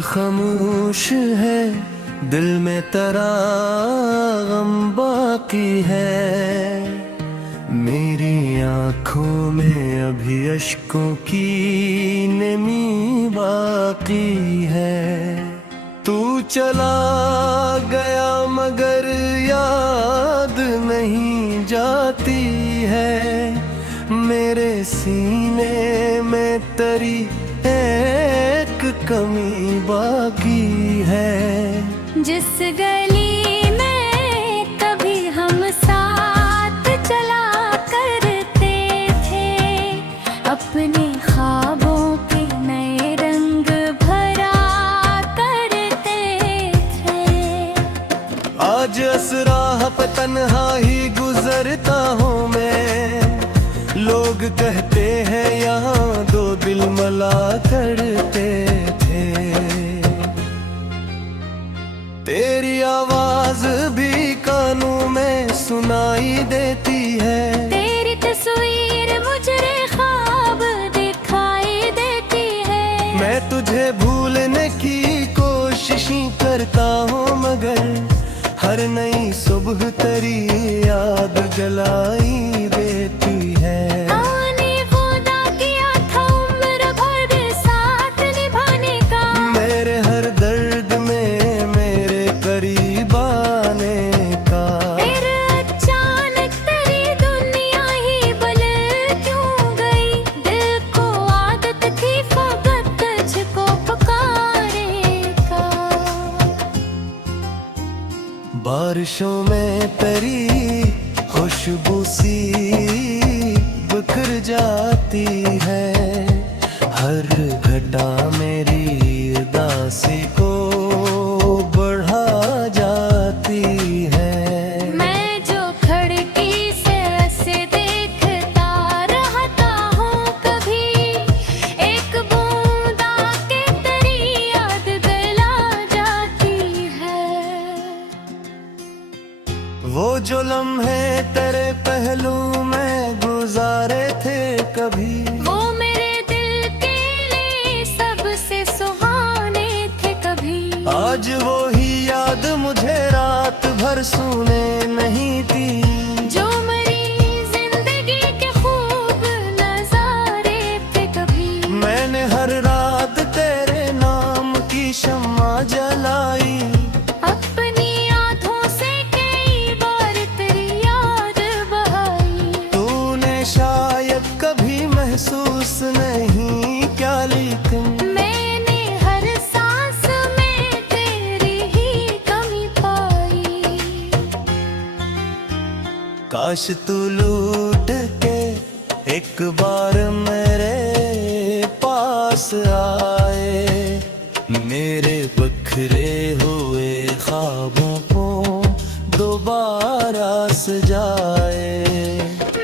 खामोश है, दिल में तरागम बाकी है। मेरी आँखों में अभी अश्कों की नमी बाकी है। तू चला गया मगर याद नहीं जाती है। मेरे सीने में तेरी एक कमी बाकी है। जिस गली में कभी हम साथ चला करते थे, अपने ख्वाबों के नए रंग भरा करते थे। आज असराह पे तन्हा ही गुजरता हूँ मैं। लोग कहते हैं यहाँ दो दिल मला करते थे। तेरी आवाज भी कानों में सुनाई देती है। तेरी तस्वीर मुझे ख्वाब दिखाई देती है। मैं तुझे भूलने की कोशिश करता हूँ मगर हर नई सुबह तेरी याद जलाई देती है। आने वादा किया था उम्र भर साथ निभाने का। मेरे हर दर्द में मेरे करीब आने का। फिर अचानक तेरी दुनिया ही बदल क्यों गई। दिल को आदत थी फकत तुझको पुकारे का। बारिशों में तेरी खुशबू सी बिखर जाती है। हर घटा मेरी उदासी को बढ़ा जाती है। मैं जो खिड़की से ऐसे देखता रहता हूँ, कभी एक बूंद आके तेरी याद दिला जाती है। वो जो लम्हे तेरे पहलू में गुजारे थे कभी, वो मेरे दिल के लिए सबसे सुहाने थे कभी। आज वो ही याद मुझे रात भर सुने नहीं दी। जो मेरी जिंदगी के खूब नजारे थे कभी। मैंने हर रात तेरे नाम की शम्मा जलाई। अपनी आँखों से कई बार तेरी याद बहाई। तूने शायद कभी महसूस नहीं क्या, लेकिन मैंने हर सांस में तेरी ही कमी पाई। काश तू लूट के एक बार मेरे पास आए। मेरे बिखरे हुए ख्वाबों को दोबारा सजाए।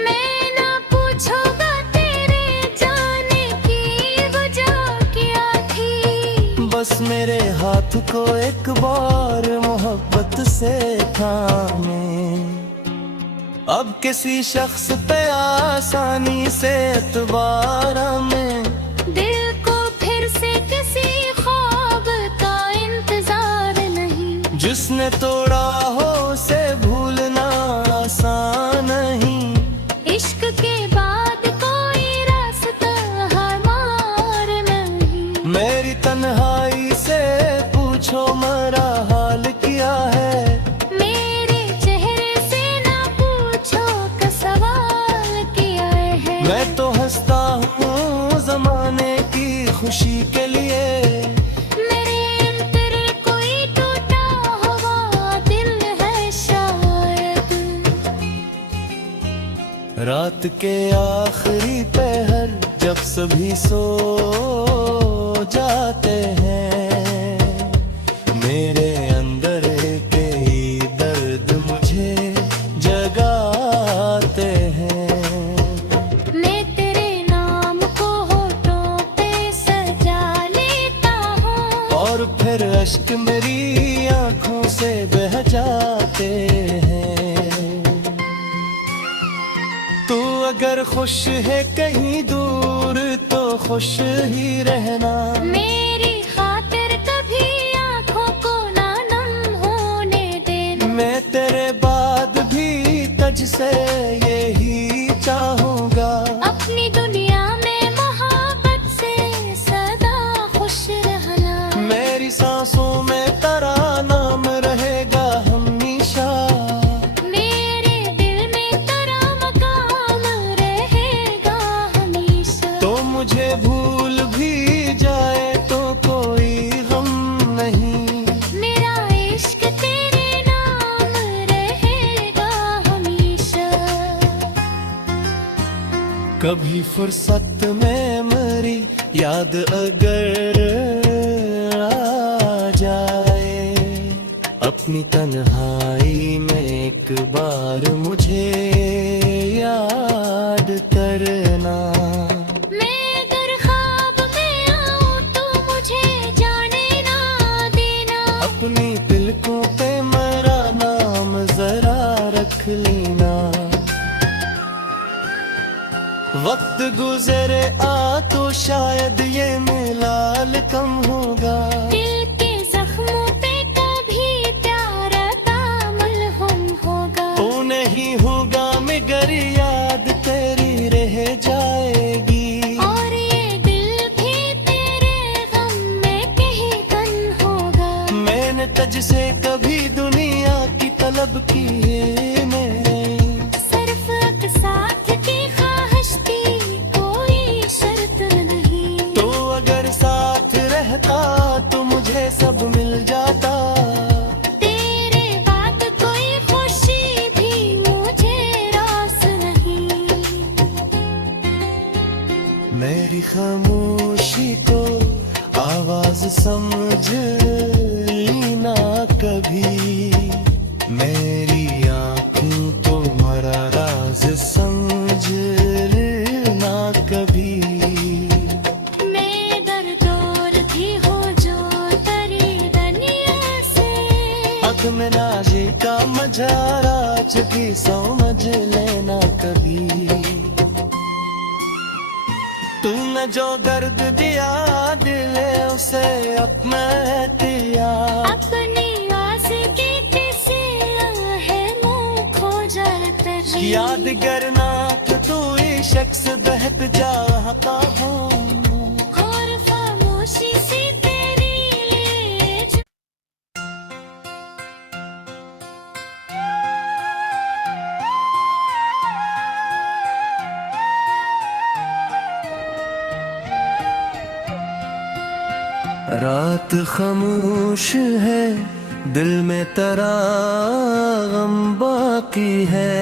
मैं ना पूछूंगा तेरे जाने की वजह क्या थी। बस मेरे हाथ को एक बार मोहब्बत से थामे। अब किसी शख्स पे आसानी से एतबार में। दिल को फिर से किसी ख्वाब का इंतजार नहीं। जिसने तोड़ा हो उसे भूलना आसान नहीं। इश्क के बाद कोई रास्ता हमार नहीं। मेरी तन्हाई से पूछो मेरा हाल क्या है। मेरे चेहरे से ना पूछो का सवाल किया है। मैं तो हंसता हूँ जमाने की खुशी के लिए। मेरे अंदर कोई टूटा हुआ दिल है शायद। रात के आखिरी पहर जब सभी सो जाते हैं, मेरे अंदर के ही दर्द मुझे जगाते हैं। मैं तेरे नाम को होठों पे सजा लेता हूँ। और फिर अश्क मेरी आंखों से बह जाते हैं। तू अगर खुश है कहीं दूर तो खुश ही रहना। मेरी खातिर कभी कभी फुर्सत में मेरी याद अगर आ जाए, अपनी तन्हाई में एक बार मुझे याद करना। मैं अगर ख्वाब में आऊं तो मुझे जाने ना देना। अपनी पलकों पे मेरा नाम जरा रख लेना। वक्त गुजरे आ तो शायद ये मिलाल कम होगा। दिल के जख्मों पे कभी प्यार का मलहम होगा। ओ नहीं होगा मगर याद तेरी रह जाएगी। और ये दिल भी तेरे गम में कहीं तन होगा। मैंने तुझसे कभी दुनिया की तलब की है नहीं। सिर्फ एक साथ की ख्वाहिश थी, कोई शर्त नहीं। तो अगर साथ रहता तो मुझे सब मिल जाता। तेरे बाद कोई खुशी भी मुझे रास नहीं। मेरी खामोशी को आवाज समझ लेना कभी। मेरी आँखों तो मरा राज समझ लेना कभी। मैं दरदोर भी हो जो तेरी दुनिया से। आँख में नाज़ी का मझारा चुकी समझ लेना कभी। तूने जो दर्द दिया दिल उसे अपना दिया। अपनी आशिकी किसी है मुँह खो जाता है। याद करना कि तू ही शख्स बहक जाता हूँ। और खामोशी से तेरी ले रात खामोश है, दिल में तेरा गम बाकी है।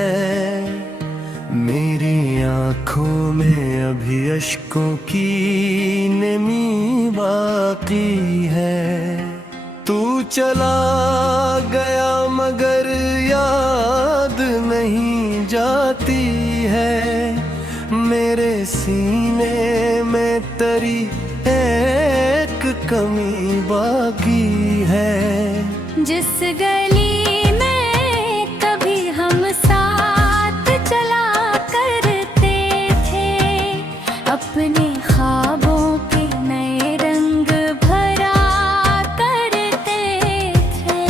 मेरी आँखों में अभी अश्कों की नमी बाकी है। तू चला गया मगर याद नहीं जाती है। मेरे सीने में तेरी एक कमी बाकी है। जिस गली में कभी हम साथ चला करते थे, अपने ख्वाबों के नए रंग भरा करते थे।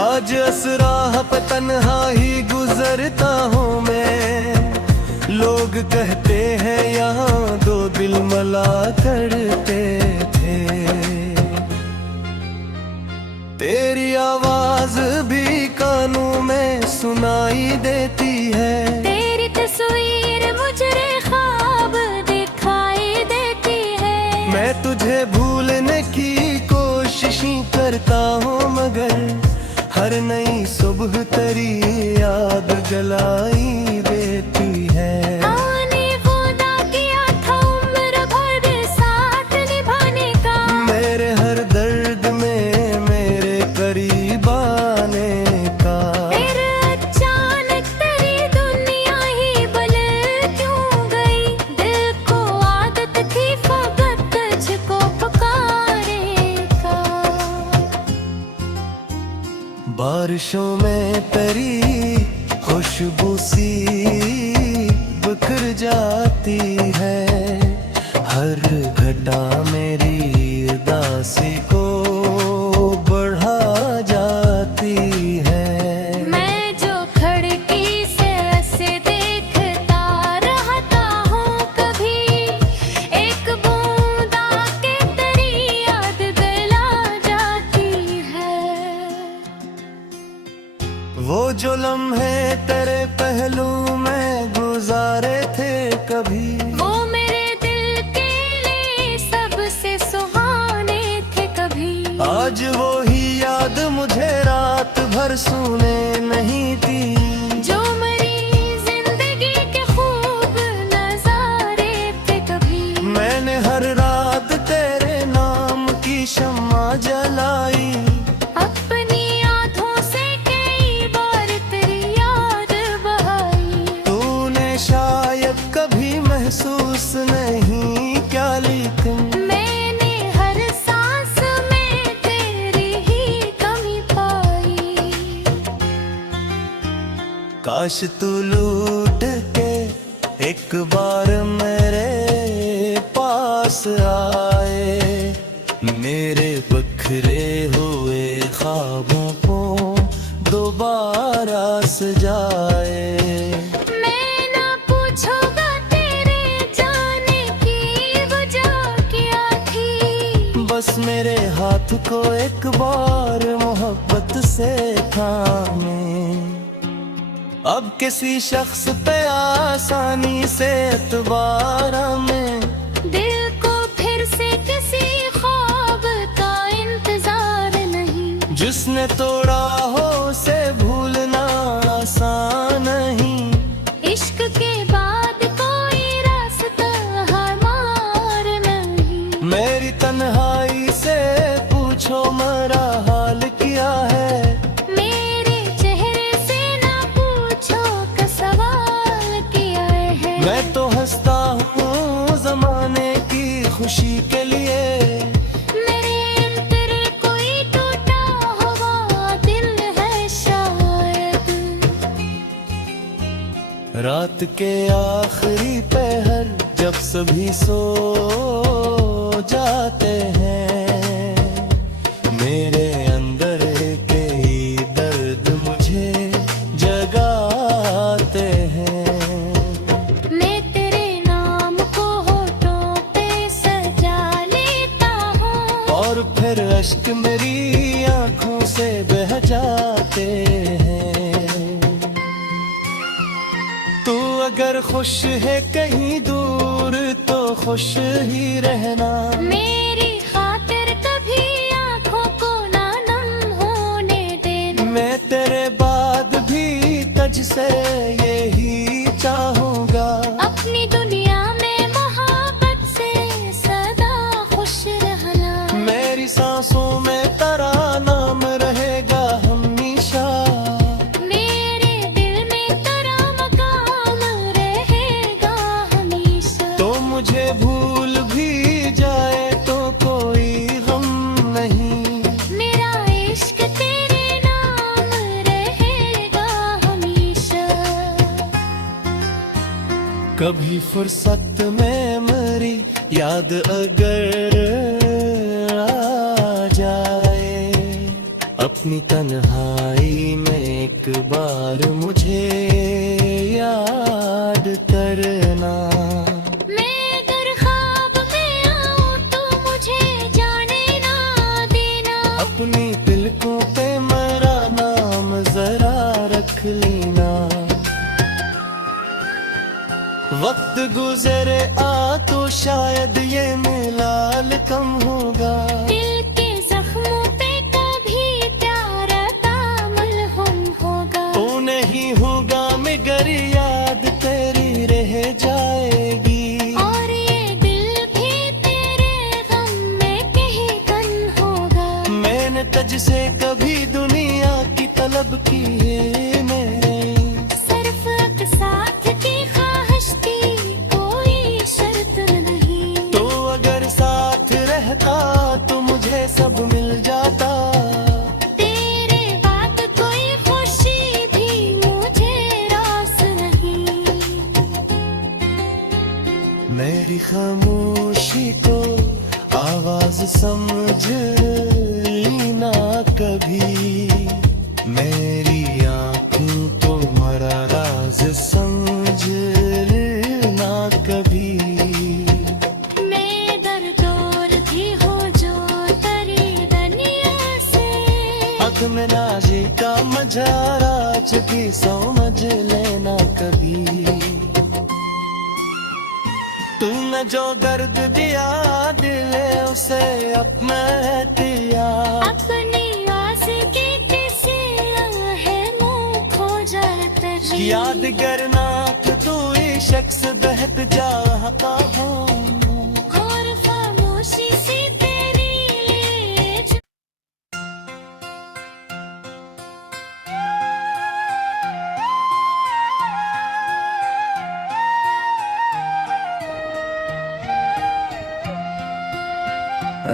आज असराह पे तन्हा ही गुजरता हूँ मैं। लोग कहते हैं यहाँ दो दिल मला करते थे। तेरी आवाज भी कानों में सुनाई देती है। तेरी तस्वीर मुझे ख्वाब दिखाई देती है। मैं तुझे भूलने की कोशिश करता हूँ मगर हर नई सुबह तेरी याद जलाई देती है। आने खुदा किया था उम्र भर साथ निभाने का। मेरे हर दर्द में मेरे करीब आने का। फिर अचानक तेरी दुनिया ही बदल क्यों गई। दिल को आदत थी फकत तुझको पुकारे का। बारिशों में तेरी खुशबू सी बिखर जाती है। हर घटा मेरी उदासी को बढ़ा जाती है। मैं जो खिड़की से ऐसे देखता रहता हूँ कभी, एक बूंद आके तेरी याद दिला जाती है। वो जो लम्हे तेरे पहलू में गुजारे थे कभी, वो मेरे दिल के लिए सबसे सुहाने थे कभी। आज वो ही याद मुझे रात भर सुने नहीं दी। जो मेरी जिंदगी के खूब नजारे काश तू लूट के एक बार मेरे पास आए, मेरे बखरे हुए ख्वाबों को दोबारा सजाए। मैं ना पूछूंगा तेरे जाने की वजह क्या थी, बस मेरे हाथ को एक बार मोहब्बत से थामे। अब किसी शख्स पे आसानी से एतबार में, दिल को फिर से किसी ख्वाब का इंतजार नहीं। जिसने तोड़ा हो उसे भूलना आसान नहीं। इश्क के बाद कोई रास्ता हमार नहीं। मेरी तन्हाई से पूछो मेरा हाल क्या है, मेरे चेहरे से ना पूछो का सवाल किया है। मैं तो हंसता हूँ जमाने की खुशी के लिए। मेरे अंदर कोई टूटा हुआ दिल है शायद। रात के आखिरी पहर जब सभी सो जाते हैं, मेरे अंदर के ही दर्द मुझे जगाते हैं। मैं तेरे नाम को होठों पे सजा लेता हूँ, और फिर अश्क मेरी आंखों से बह जाते हैं। तू अगर खुश है कहीं दूर तो खुश ही रहना। मेरी खातिर कभी आँखों को ना नम होने देना। मैं तेरे बाद भी तुझसे यही चाहूँगा, अपनी दुनिया में मोहब्बत से सदा खुश रहना। मेरी सांसों में तेरा नाम रहेगा हमेशा। मेरे दिल में तेरा मकाम रहेगा हमेशा। तो मुझे भूल भी जाए तो कोई गम नहीं, मेरा इश्क तेरे नाम रहेगा हमेशा। कभी फुर्सत में मेरी याद अगर आ जाए, अपनी तन्हाई में एक बार मुझे याद करना। मैं अगर ख्वाब में आऊं तो मुझे जाने ना देना। अपनी पलकों पे मेरा नाम जरा रख लेना। वक्त गुजरे आ तो शायद ये मिलाल कम होगा। दिल के जख्मों पे कभी प्यारा तामुल हम होगा। तू नहीं होगा मगर याद तेरी रह जाएगी। और ये दिल भी तेरे गम में कहीं कन होगा। मैंने तुझसे कभी दुनिया की तलब की है नहीं, सिर्फ एक साथ की ख्वाहिश थी कोई शर्त नहीं। तो अगर साथ रहता तो मुझे सब मिल जाता। तेरे बाद कोई खुशी भी मुझे रास नहीं। मेरी खामोशी को आवाज समझ लेना कभी, मेरी आंखों को मेरा राज समझ लेना कभी। मैं दरदोर भी हो जो तेरी दुनिया से। आँख में नाजी का मझारा चुकी समझ लेना कभी। तूने जो दर्द दिया दिल उसे अपना एहतियात। अपनी आस की किसी है मुँह खो जाता है। याद करना कि तू ही शख्स बहत जाता हूँ। और खामोशी सी तेरी ले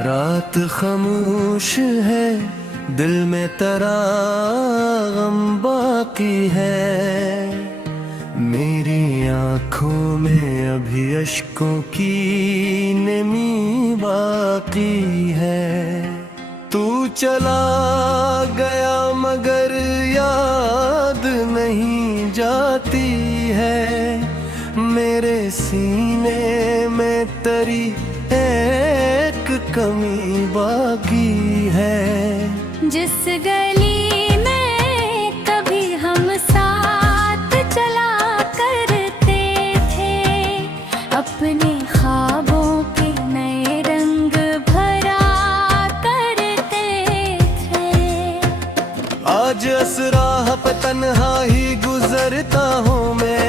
रात खामोश है, दिल में तेरा गम बाकी है। मेरी आंखों में अभी अश्कों की नमी बाकी है। तू चला गया मगर याद नहीं जाती है। मेरे सीने में तेरी एक कमी बाकी है। जिस गली में कभी हम साथ चला करते थे, अपने ख्वाबों के नए रंग भरा करते थे। आज इस राह पे तन्हा ही गुजरता हूँ मैं।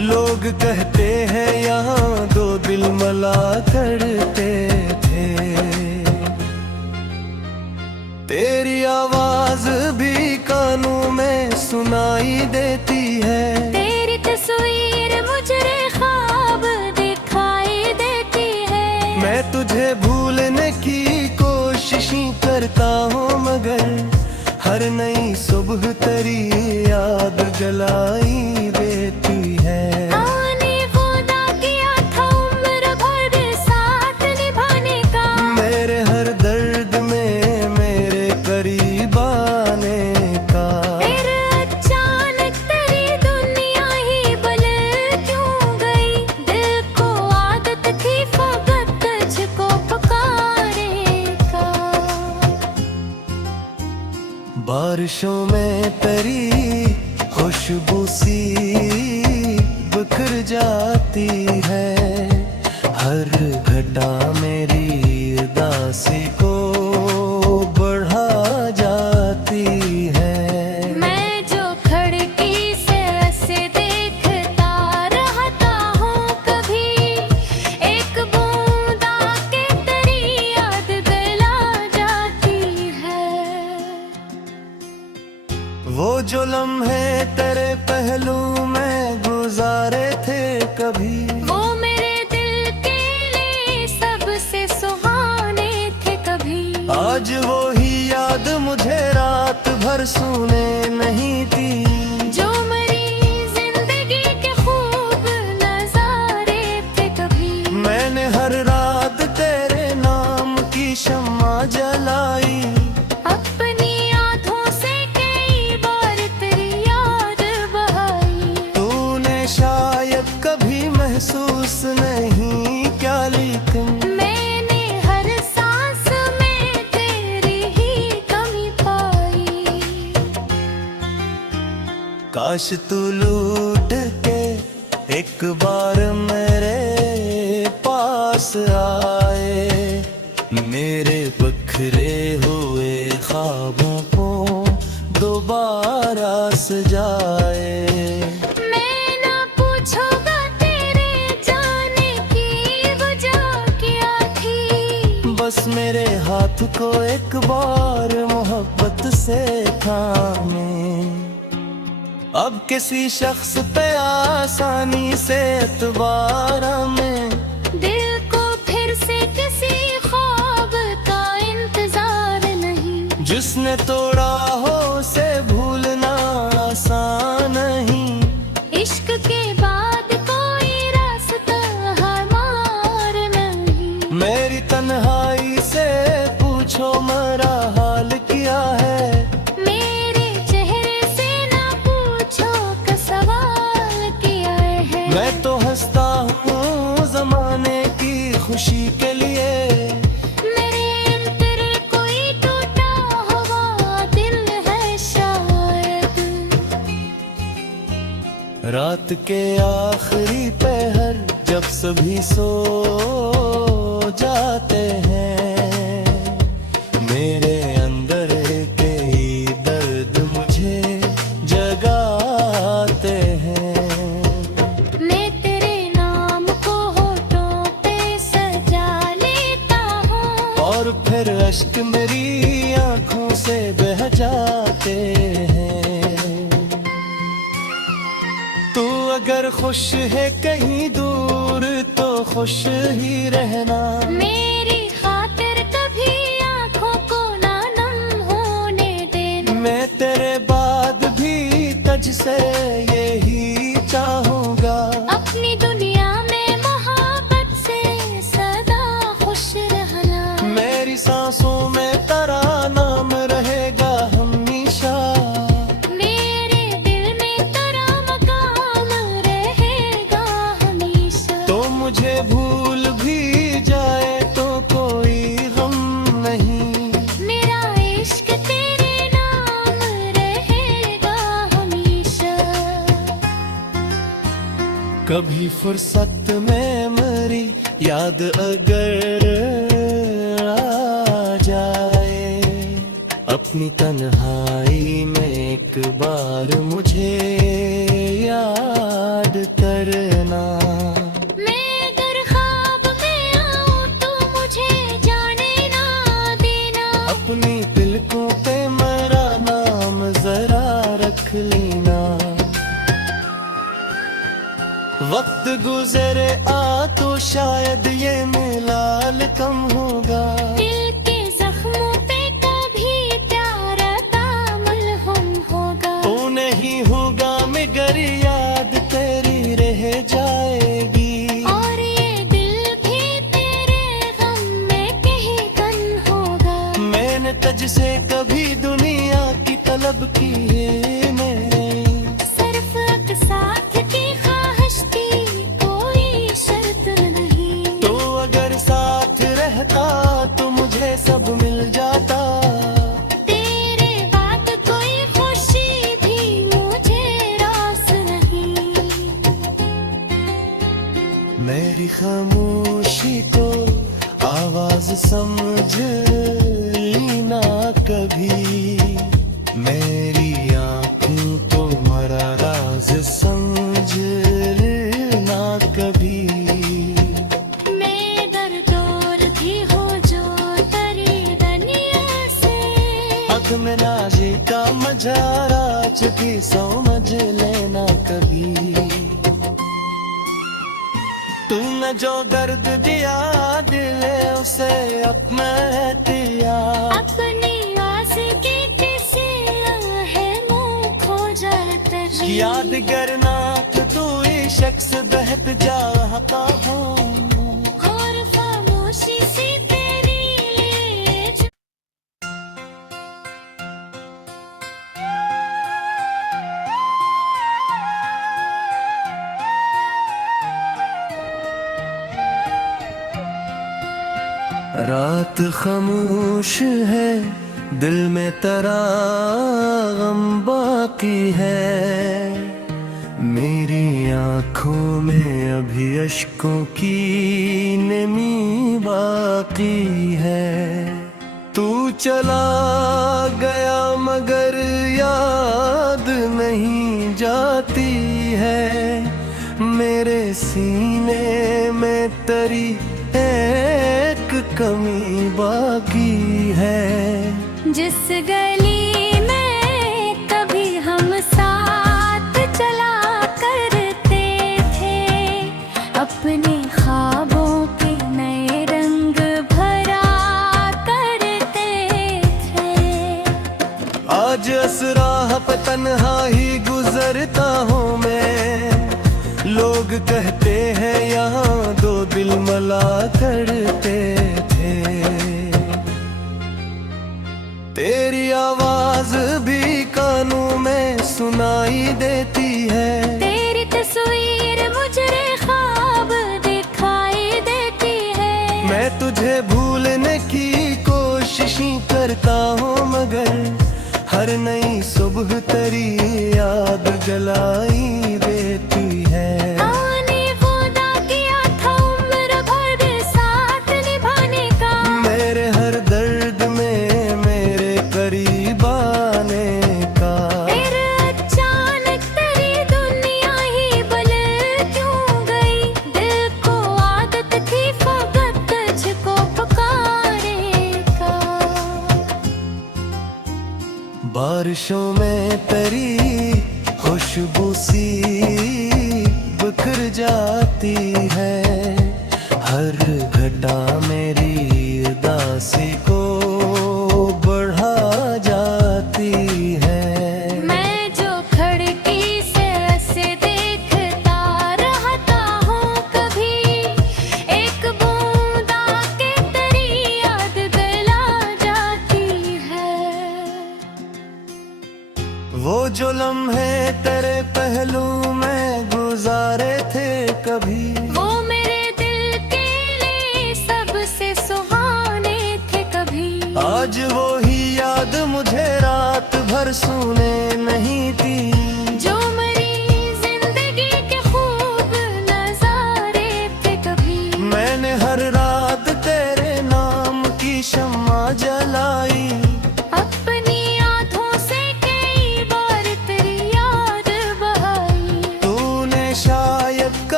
लोग कहते हैं यहाँ दो दिल मला करते थे। तेरी आवाज भी कानों में सुनाई देती है। तेरी तस्वीर मुझे ख्वाब दिखाई देती है। मैं तुझे भूलने की कोशिश करता हूँ मगर हर नई सुबह तेरी याद जलाई देती है। आने वादा किया था उम्र भर साथ निभाने का। मेरे हर दर्द में मेरे करीब आने का। फिर अचानक तेरी दुनिया ही बदल क्यों गई। दिल को आदत थी फकत तुझको पुकारे का। बारिशों में तेरी खुशबू सी बिखर जाती है। हर घटा मेरी उदासी को बढ़ा जाती है। मैं जो खिड़की से ऐसे देखता रहता हूँ, कभी एक बूंद आके तेरी याद दिला जाती है। वो जो लम्हे तेरे पहलू में गुजारे थे कभी, वो मेरे दिल के लिए सबसे सुहाने थे कभी। आज वो ही याद मुझे रात भर सुने नहीं थी। जो मेरी जिंदगी के खूब नजारे थे कभी। मैंने हर रात तेरे नाम की शम्मा जलाई। अपनी आँखों से कई बार तेरी याद बहाई। तूने शायद कभी महसूस नहीं क्या लेकिन मैंने हर सांस में तेरी ही कमी पाई। काश तू लूट के एक बार मेरे पास आए। मेरे बखरे हुए ख्वाबों को दोबारा सजाए। मैं ना पूछूंगा तेरे जाने की वजह क्या थी। बस मेरे हाथ को एक बार मोहब्बत से थामे। अब किसी शख्स पे आसानी से एतबार में। दिल को फिर से किसी ख्वाब का इंतजार नहीं। जिसने तोड़ा हो उसे भूलना आसान नहीं। इश्क के बाद कोई रास्ता हमार नहीं। मेरी तन्हाई से पूछो मेरा हाल क्या है। मेरे चेहरे से ना पूछो का सवाल किया है। मैं तो हंसता हूँ जमाने की खुशी के लिए। मेरे अंदर कोई टूटा हुआ दिल है शायद। रात के आखिरी पहर जब सभी सो जाते हैं, मेरे अंदर के दर्द मुझे जगाते हैं। मैं तेरे नाम को होठों पे सजा लेता हूँ। और फिर अश्क मेरी आंखों से बह जाते हैं। तू अगर खुश है कहीं दूर तो खुश ही रहना। मेरी खातिर कभी आँखों को ना नम होने देना। मैं तेरे बाद भी तुझसे यही कभी फुर्सत में मेरी याद अगर आ जाए, अपनी तन्हाई में एक बार मुझे याद करना। मैं अगर ख्वाब में आऊं तो मुझे जाने ना देना। अपनी पलकों पे मेरा नाम जरा रख लेना। वक्त गुजरे आ तो शायद ये मिलाल कम होगा। दिल के जख्मों पे कभी प्यार तामलहुम होगा। वो नहीं होगा मगर याद तेरी रह जाएगी। और ये दिल भी तेरे गम में कहीं गम होगा। मैंने तुझसे कभी दुनिया की तलब की है मेरे, सिर्फ एक साथ की ख्वाहिश थी, कोई शर्त नहीं। तो अगर साथ रहता तो मुझे सब मिल जाता। तेरे बाद कोई खुशी भी मुझे रास नहीं। मेरी खामोशी को आवाज समझ लेना कभी। मेरी आँखों को मरा राज समझ लेना कभी। मैं दरदोर भी हो जो तेरी दुनिया से। आँख में नाज़ी का मझारा चुकी समझ लेना कभी। तूने जो दर्द दिया दिल उसे अपना एहतियात। अपनी आस की किसी है मुँह खो जाए तेरी। याद करना कि तू ही शख्स बहक जाता हूँ। और खामोशी सी तेरी ले रात खामोश है, दिल में तेरा गम बाकी है। मेरी आँखों में अभी अश्कों की नमी बाकी है। तू चला गया मगर याद नहीं जाती है। मेरे सीने में तेरी एक कमी बाकी है। जिस गली में कभी हम साथ चला करते थे, अपने ख्वाबों के नए रंग भरा करते थे। आज असराह पे तन्हा ही गुजरता हूँ मैं। लोग कहते हैं यहाँ दो दिल मला करते थे। तेरी आवाज भी कानों में सुनाई देती है। तेरी तस्वीर मुझे ख्वाब दिखाई देती है। मैं तुझे भूलने की कोशिश करता हूँ मगर हर नई सुबह तेरी याद जलाई देती है। आने वादा किया था उम्र भर साथ निभाने का। मेरे हर दर्द में मेरे करीब आने का। फिर अचानक तेरी दुनिया ही बदल क्यों गई। दिल को आदत थी फकत तुझको पुकारे का। बारिशों में तेरी खुशबू सी बिखर जाती है। हर घटा मेरी उदासी को बढ़ा जाती है। मैं जो खिड़की से ऐसे देखता रहता हूँ, कभी एक बूंद आके तेरी याद दिला जाती है। वो जो लम्हे तेरे पहलू में गुजारे थे कभी, वो मेरे दिल के लिए सबसे सुहाने थे कभी। आज वो ही याद मुझे रात भर सुने नहीं थी। जो मेरी जिंदगी के खूब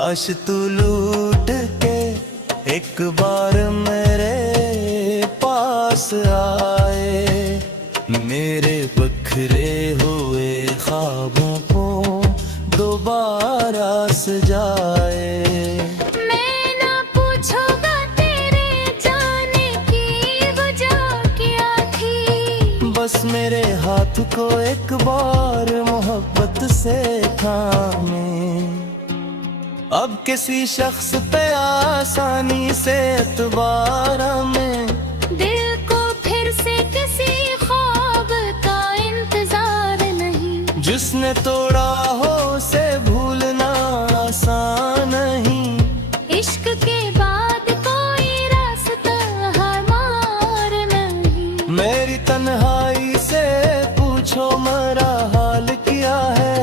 काश तू लूट के एक बार मेरे पास आए, मेरे बिखरे हुए ख्वाबों को दोबारा सजाए। मैं ना पूछूंगा तेरे जाने की वजह क्या थी, बस मेरे हाथ को एक बार मोहब्बत से थामे। अब किसी शख्स पे आसानी से एतबार में, दिल को फिर से किसी ख्वाब का इंतजार नहीं। जिसने तोड़ा हो उसे भूलना आसान नहीं। इश्क के बाद कोई रास्ता हमार नहीं। मेरी तन्हाई से पूछो मेरा हाल क्या है,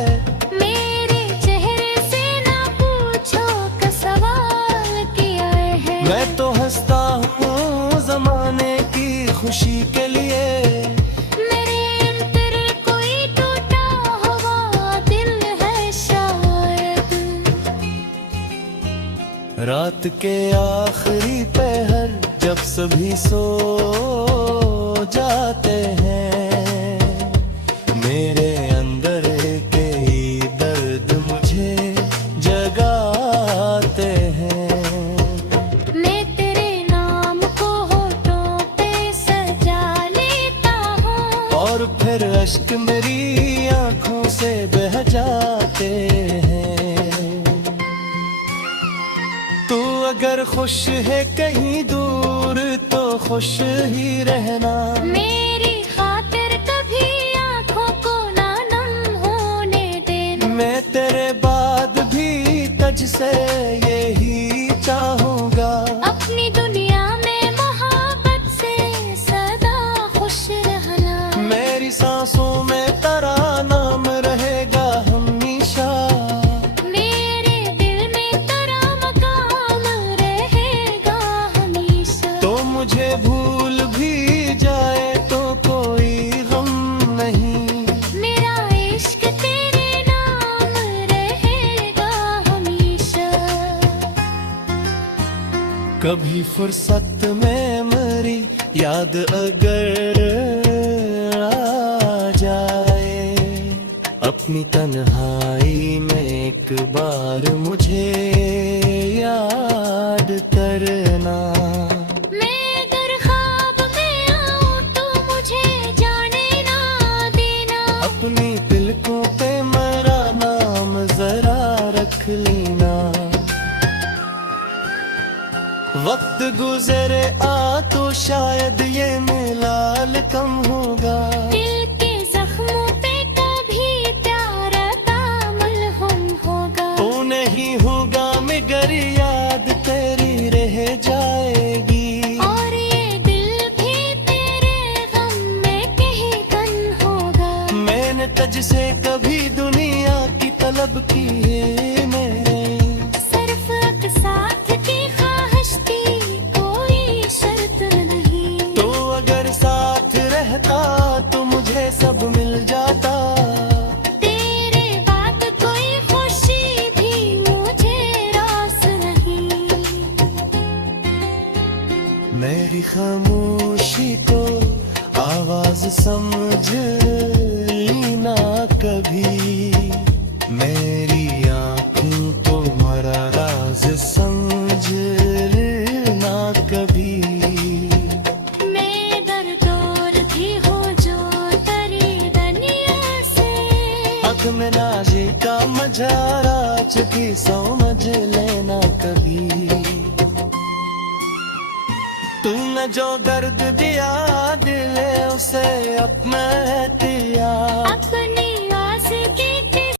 मेरे चेहरे से ना पूछो का सवाल किया है। मैं तो हंसता हूँ जमाने की खुशी के लिए। मेरे अंदर कोई टूटा हुआ दिल है शायद। रात के आखिरी पहर जब सभी सो जाते हैं, मेरे अंदर के ही दर्द मुझे जगाते हैं। मैं तेरे नाम को होठों पे सजा लेता हूँ, और फिर अश्क मेरी आंखों से बह जाते हैं। तू अगर खुश है कहीं दूर तो खुश ही रहना। मेरी खातिर कभी आँखों को ना नम होने देना। मैं तेरे बाद भी तुझसे यही चाहूँगा, अपनी दुनिया में मोहब्बत से सदा खुश रहना। मेरी सांसों में तेरा नाम रहेगा हमेशा। मेरे दिल में तेरा मकाम रहेगा हमेशा। तो मुझे भूल भी जाए तो कोई गम नहीं, मेरा इश्क तेरे नाम रहेगा हमेशा। कभी फुर्सत में मेरी याद अगर आ जाए, अपनी तन्हाई में एक बार मुझे याद करना। मैं अगर ख्वाब में आऊं तो मुझे जाने ना देना। अपनी पलकों पे मेरा नाम जरा रख लेना। वक्त गुजरे आ तो शायद ये मिलाल कम होगा। दिल के जख्मों पे कभी प्यार तामल हम होगा। तू नहीं होगा मगर याद तेरी रह जाएगी, और ये दिल भी तेरे गम में कहीं तन होगा। मैंने तुझसे कभी दुनिया की तलब की है मेरे, सिर्फ एक साथ की ख्वाहिश थी कोई शर्त नहीं। तो अगर साथ रहता तो मुझे सब मिल जाता। तेरे बाद कोई खुशी भी मुझे रास नहीं। मेरी खामोशी को आवाज समझ लेना कभी, मेरी आंखों को मरा राज समझ लेना कभी। मैं दरदोर भी हो जो तेरी दुनिया से। आँख में नाज़ी का मजारा चुकी समझ लेना कभी। तूने जो दर्द दिया दिले उसे अपना एहतियात। अब